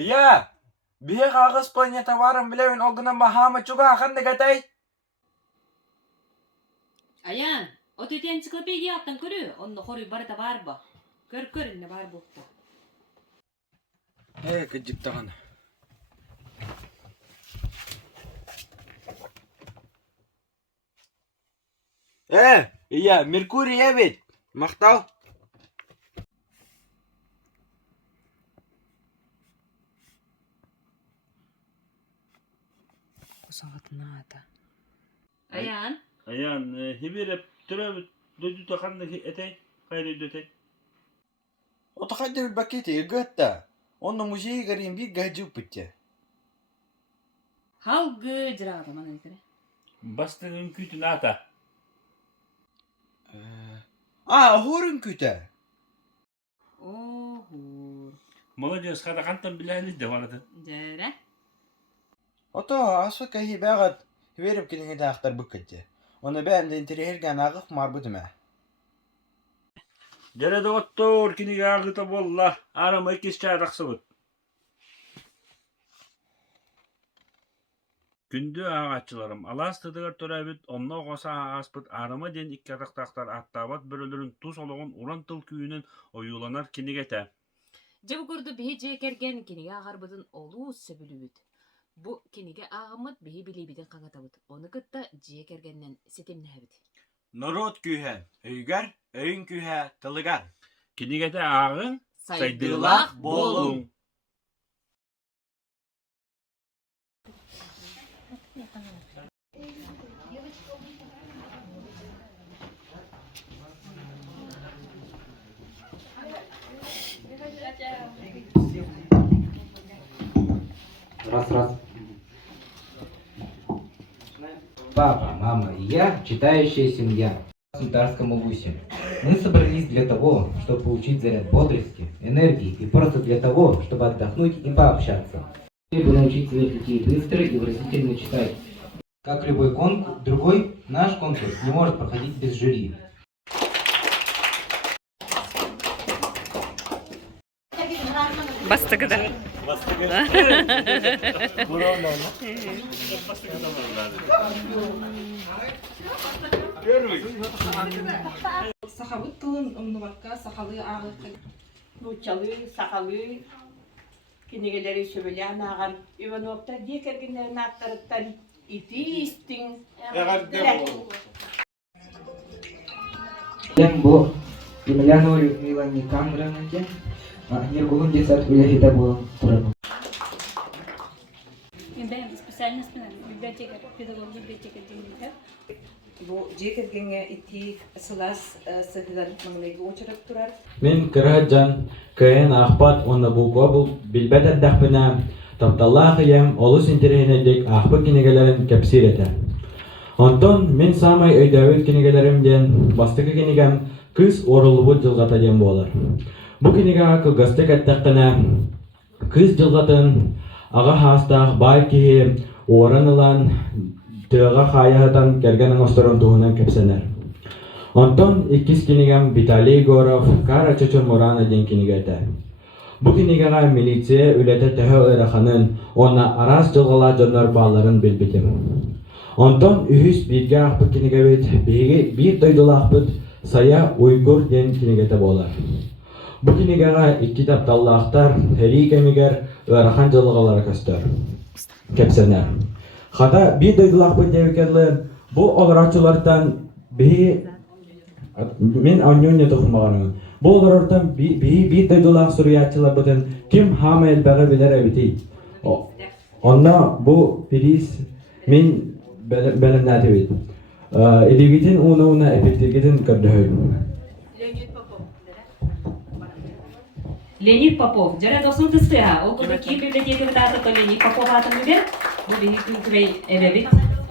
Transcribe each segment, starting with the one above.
Ya, bihe kağız planeta varım bilevin o günden bahama çuga akan da gatay. Ayan, o tüti ensiklopediya yaptın körü. Onu koruy barıda var ba. Kör ne var bu. Gıcık tağın. Iya, Merkuri evet. Maktav. Bu sanatın nada. Ayan. Ayan, hibirep türe dödü takandaki etey, kaydı dötey. O takayda bir baketi gıtta. Onun müziği garayım bir gacı pıtça. Hal gıcıra adamın ezire. Bastığın kütü nata. Horun küte. Ohur. Молодец, kada kantan bilahli de vardı. Cere. Oto asfı kahi bağat. Verip kilini de aktar bıkkıtça. Onu ben de interihergen ağıf marbıdıma. Derede ottur, kini yağıta bolla. Arama ikis çarak sıvıt. Gündü ağaççılarım. Alas tıdıgar törabit, onna oğasa ağaspıt arama den ikki ataktaktar attabat bölülürün tuz oloğun uran tıl küyünün oyulanar kini gete. Cevı kurdu bihi cekergen kinige ağarbıdın olu söbülübüt. Bu kinige ağamıt bihi bilibidin kangatabıt. Onu kıtta cekergenden sitemnehebit. Narot kühe. Öyger, öyün kühe, tılıgar. Kini gete ağın, Saydığılak bolun. Раз. Папа, мама и я – читающая семья в Цунтарском УВУСе. Мы собрались для того, чтобы получить заряд бодрости, энергии и просто для того, чтобы отдохнуть и пообщаться. Мы бы научить своих детей быстро и выразительно читать. Как любой конкурс, другой наш конкурс не может проходить без жюри. Bastı kadar. Сахабыт тылын ымныбатка сахалы ағы Бучалы, сақалы, кенегелері сөбелі анаған, Ивановта декергендерін аттарыттан итистің. Кен бұл Емельянова Людмила Никандровна кен, Нергулун десят уяхита бұл тұрады. Ben специальность менен библиотека, педагог библиотека деймін. Бұл жекергенге ити сылас сыдыдан маңлайғы очырып тұрар. Мен Кыргызжан, КН Ахпат, оны бұл билбет әддәқпіне, тапталлах ием, олыс интерегенедек Ахпат кенегелерін кәпсир еті. Онтон, мен самай өйдәуіт кенегелеримден, бастықы кенегем кыз орылыбыт жылғата дем болар. Бұл кенеге кылгастық әддәқпіне, кыз жылғатын аға хастақ бай кеге орынылан тыға қайығытан кергенің осторон туғынан кепсенер. Онтон иккис кенегем Виталий Егоров, Кара Чочон Мурана ден кенегеті. Бұл кенегеға милиция үлеті тәхі өріқанын, оны арас жылғала жонар баларын білбетім. Онтон үхіс бірге ақпыт кенегебет, бір дойдылы ақпыт Сая Уйгур ден кенегеті болар. Бұл кенегеға икки тапталлақтар, хәри кемегер өріқан жылғалары көстер. Кепсенер. Хата bir duyduğulak bu devkeli bu olarakçılardan bir men anyonya toxumağanım. Bu olaraktan bir duyduğulak suriyatçılar buden kim hamel bağı bilir ebiti. Onda bu biriz men belimnati bit. Edigitin ona epiktigitin kırdığın. Leonid Popov. Jara dostun tıstı ha. O kudu ki biblioteki dağıtıp da Leonid Popov atın biber. Bu bir kültürel ebebit.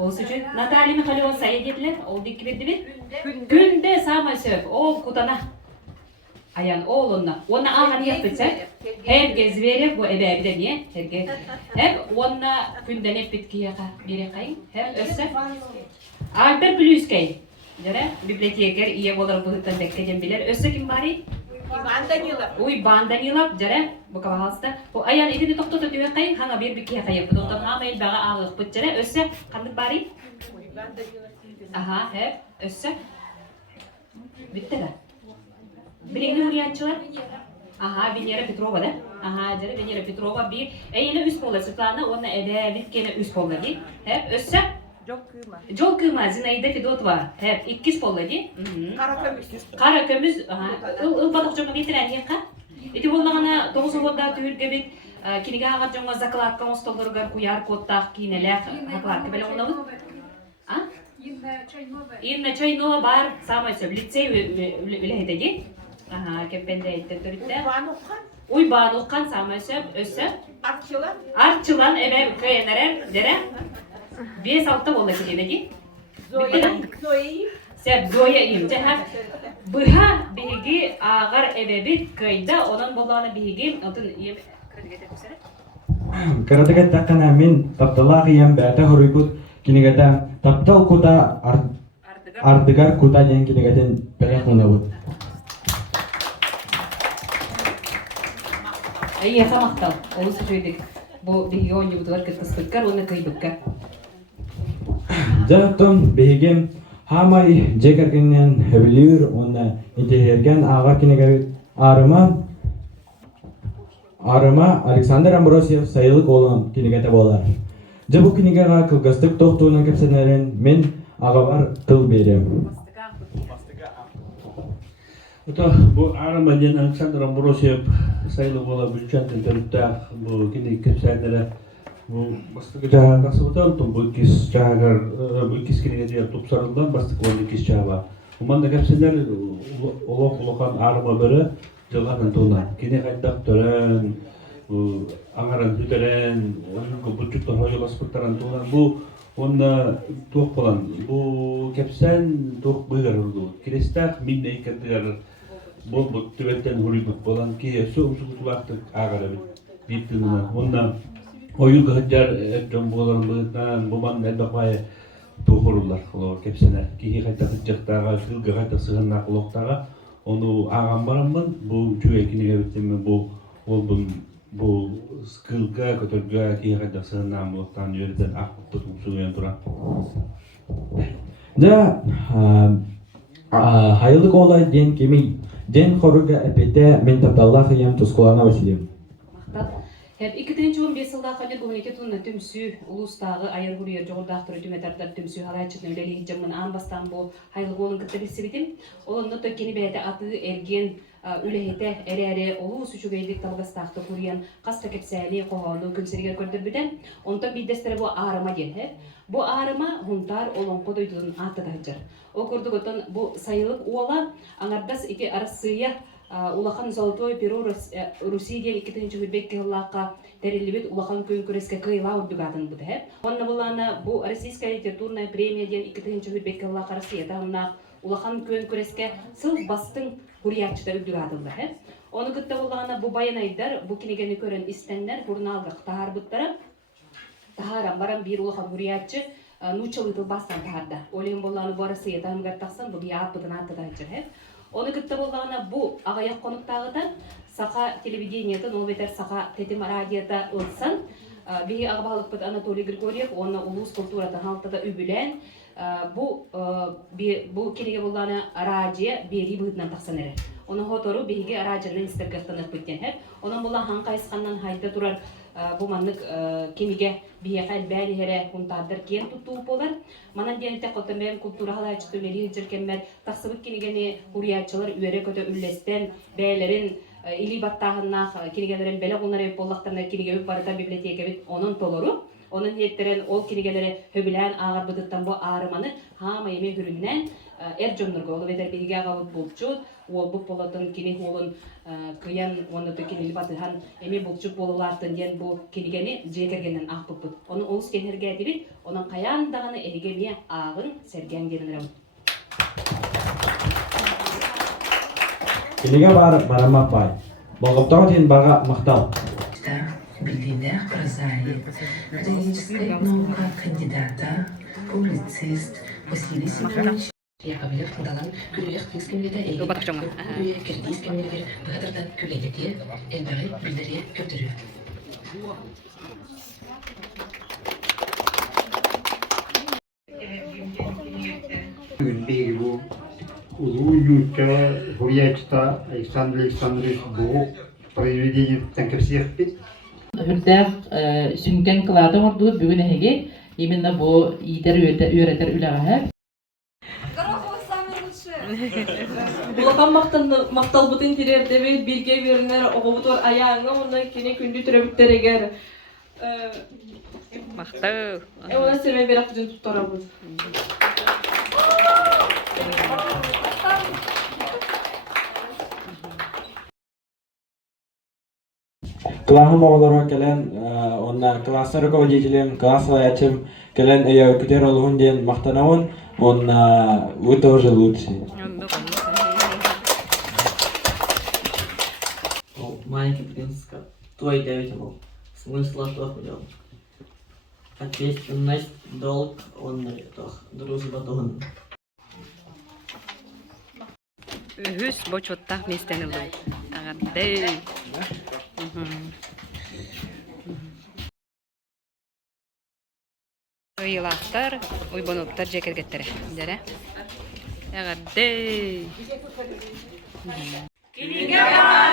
Olsun için. Natalya Mikhailova sayı dediler. Oldu ki bit. Günde sama söp. O kutana. Ayan oğluna. Ona ağanı yapıcak. Herkes verir bu ebebide niye? Herkes. Hep ona günden hep bitkiye bire kayın. Hep össe. Albert Bluskay. Jara biblioteker iyi olur bu hıktan bekleyeceğim bilir. Össe kim bari? Иван Данилов. Уй, Бан Данилов, жаре, бу кабаалста. Бу аян итини токтото түбе кайын, хаңа бир бикке кайып. Доктор хама ил бага агык бут жаре, өссө кандык бари? Иван Данилов. Ага, хеп, өссө. Биттелер. Билигни уриятчылар? Ага, Венера Петрова, да? Ага, жаре Венера Петрова бир. Эйне үс болла, Светлана, онна эде биткени үс болла ди. Хеп, өссө. Жол кыйма, Зинаида Федотова. Хеп, 2 болла ди. Кара көмүз, ылбадык жоңго кетирен ека. Эти боллагана 9 болда түйүргө бит кинеге ага жоңго закладка мостолдоргар куяр коттак кинелек хаклар кебеле болобу. А? Инна Чайнова бар, самый сөп лицей үлехетеги. Ага, кепенде айттырытта. Уйбан уккан самый сөп, өссө. Арчылан эбе кыйенерен, дере. 5-6 болла кедеги. Зои. Сеп Зоя имче ха. Быха биги агар эбебит кайда онон болланы биги отун ем кредигете көсөрө. Каратыгат такана мен тапталах ям бата хорыйбут кинегата таптал кута ардыгар кута ден кинегатен перек мунабут. Ия хамактал. Олус жойдик. Бу биги оню будур кыскыскар оны кайдыкка. Жактон бегем хамай жекергенен хөбүлүр оны интерерген агар кинеге арыма Александр Амбросьев сайылык olan кинегете болар. Жабу кинегага кылгастык токтууна кепсенерин мен агабар тыл берем. Это бу арама ден Александр Амбросьев сайлы бола бүлчәнтен төрүттә бу кине кепсәнләре бу бастыгы жагы касыбыдан то бу кис жагыр бу кис кинеге дия тупсарылдан бастык болду кис жаба. Уманда кепсәнләр улохан арама бире жылган тона кине кайдак төрөн аңаран үтерен бутчуктар хойлас куттаран тона бу онда тук болан бу кепсән тук быгыр урду кирестак минне икәтер бу төбөттен хурибут болан ки сумсугутулактык агара бит биттинна онда oyun gıhıcar etken boğuların bıhıttan buman elbaqaya tuğururlar kulağı kepsene ki kayta hıcıqtağa kılgı kayta sığınna kulaqtağa onu ağam baramın bu tüye kinege bittimin bu olbun bu kılgı kötürgü ki kayta sığınna kulaqtan yöreden akbıttı suğuyan duran. Да hayırlık olay den kimi den xoruga epete men taпталлах ям тускулана Василием. Hep 2015 yılda kalır bu hareketun tümsü ulustағы ayır buraya joğurdaqtır tümetarlar tümsü halayçıtın öyleliği jamın anbastan bu hayırlık olun kıttabisi bitim. Olun da keni bəyədə adı ergen ülehete ere olus üçügeydik talgastaqtı kuryan qasta kepsəli qoğalı külseriger kördür biden. Ondan bir destere bu ağrıma gen hep. Bu ağrıma huntar olun kodoydun atı dağıcar. O kurdugotun bu sayılık oğla anardas iki arasıya улахан золотой перо Русияден 2-нче хүрбекке хыллаакка терилибит улахан көйүн күрескө кыйла урдугатын бут хеп. Онна булана бу российская литературная премияден 2-нче хүрбекке хыллаакка Россияда онна улахан көйүн күрескө сыл бастың хуриятчыда урдугатылды хеп. Оны кытта булгана бу баянайдар бу кинегени көрөн истендер журналга таарбыттары таарам барам бир улахан хуриятчы нучылытыл бастан таарда. Олен буланы бу Россияда амгаттаксан бу яапытын атыда хеп. Onu kıtta bolağına bu ağayak konuktağıdan Saqa televideniyada, o beter Saqa tetim radiyada olsan bihi ağabalık bit Anatoliy Grigoriev, onu ulus kulturada haltada übülen bu kinege bolağına radiya beri bıhıtından taqsan ere. Onun hotoru bihige radiyanın istergahtanık bitten hep. Onun bola hanqa isqandan hayda durar bu manlık kinege biheqal bәli here huntardır ken tuttuğu bolar. Manan diyente kotamem kultura halayçı tümeli hicirkenmer taqsıbık kinegeni huriyatçılar üyere kötü üllesten bəylerin ili battağına kinegelerin bele onlara hep bollaqtarına kinege barıta biblioteka bit onun toloru. Onun hetteren ol kinegeleri höbilen ağır bıdıttan bu ağrımanı hama yeme hüründen Erjonurga olu veter bilgi ağabı bulçu ol bu poladın kini olun kıyan onu da kineli batıhan eme bulçu bolulardan diyen bu kinegeni jekergenden ahbıp bud. Onun olus kenherge edibit onun kayan dağını erigemiye ağın sergen gelinirem. Kinege baramak bay. Bolgaptağı ten baga maqtal. Биллионер прозаик, клиническая наука кандидата, публицист Василий Сидорович Yakabilir dalan külüyek kız kimlede eğitim. Batık çoğuna. Külüyek kirdiyiz kimledeleri bıhadırdan küleydik diye elbari bildiriye köptürüyor. Бегу. Улуюка, Хуячта, Александр Александрович Бог, произведение Танкерсехпи. Hürdər süngən qılada ordu bugün hege именно bu ider öğreter ülağa. Булахан мактал бутын тирер дебе билге беренер огобутор аяңа ондан кене күндү төрөбүттерегер. Мақтау. Ona sebe берак жын туттарабыз. Клаһым оҕолорго кэлэн, онна классын руководителем, класс ваячым кэлэн эйэ күтер олуһун диэн мактанабын, онна вы тоже лучший. Маленький принц, твой девять был. Смысл что хотел. Ответственность, долг, он дружба дон. Үһүс бочоттах местенилүү. Агадды. Ыйлактар, уйбонуптар жекергеттере. Дере. Агадды. Киниге бар,